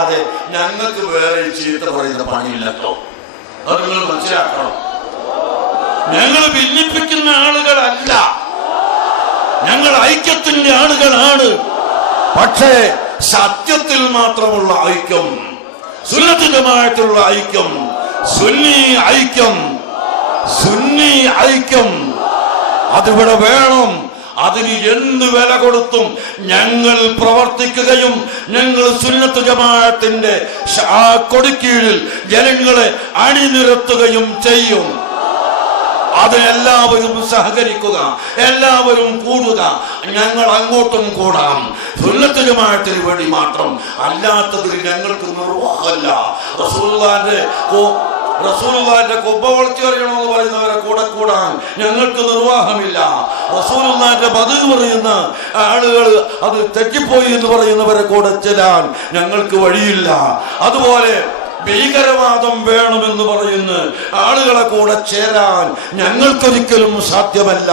അതെ, ഞങ്ങൾക്ക് വേറെ ചീത്ത പറയുന്ന പണിയില്ലല്ലോ. അത് നിങ്ങൾ മനസ്സിലാക്കണം. ഞങ്ങൾ ഭിന്നിപ്പിക്കുന്ന ആളുകളല്ല, ഞങ്ങൾ ഐക്യത്തിന്റെ ആളുകളാണ്. പക്ഷേ സത്യത്തിൽ മാത്രമുള്ള ഐക്യം, സുന്നത്ത് ജമാഅത്തുള്ള ഐക്യം, സുന്നി ഐക്യം, സുന്നി ഐക്യം അതിവിടെ വേണം. അതിന് എന്ത് വില കൊടുത്തും ഞങ്ങൾ പ്രവർത്തിക്കുകയും ഞങ്ങൾ സുന്നത്ത് ജമാഅത്തിന്റെ കൊടിക്കീഴിൽ ജനങ്ങളെ അണിനിരത്തുകയും ചെയ്യും. അതിനെല്ലാവരും സഹകരിക്കുക, എല്ലാവരും കൂടുക. ഞങ്ങൾ അങ്ങോട്ടും കൂടാം, സുന്നത്ത് ജമാഅത്തിന് വേണ്ടി മാത്രം. അല്ലാത്തതിൽ ഞങ്ങൾക്ക് നിർവാഹമല്ല. റസൂലുള്ളാഹിന്റെ കൊമ്പ വളച്ചു അറിയണമെന്ന് പറയുന്നവരെ കൂടെ കൂടാൻ ഞങ്ങൾക്ക് നിർവാഹമില്ല. റസൂലുള്ളാഹിന്റെ ബദൽ പറയുന്ന ആളുകൾ അത് തെറ്റിപ്പോയി എന്ന് പറയുന്നവരെ കൂടെ ചെല്ലാൻ ഞങ്ങൾക്ക് വഴിയില്ല. അതുപോലെ ഭീകരവാദം വേണമെന്ന് പറയുന്ന ആളുകളെ കൂടെ ചേരാൻ ഞങ്ങൾക്കൊരിക്കലും സാധ്യമല്ല.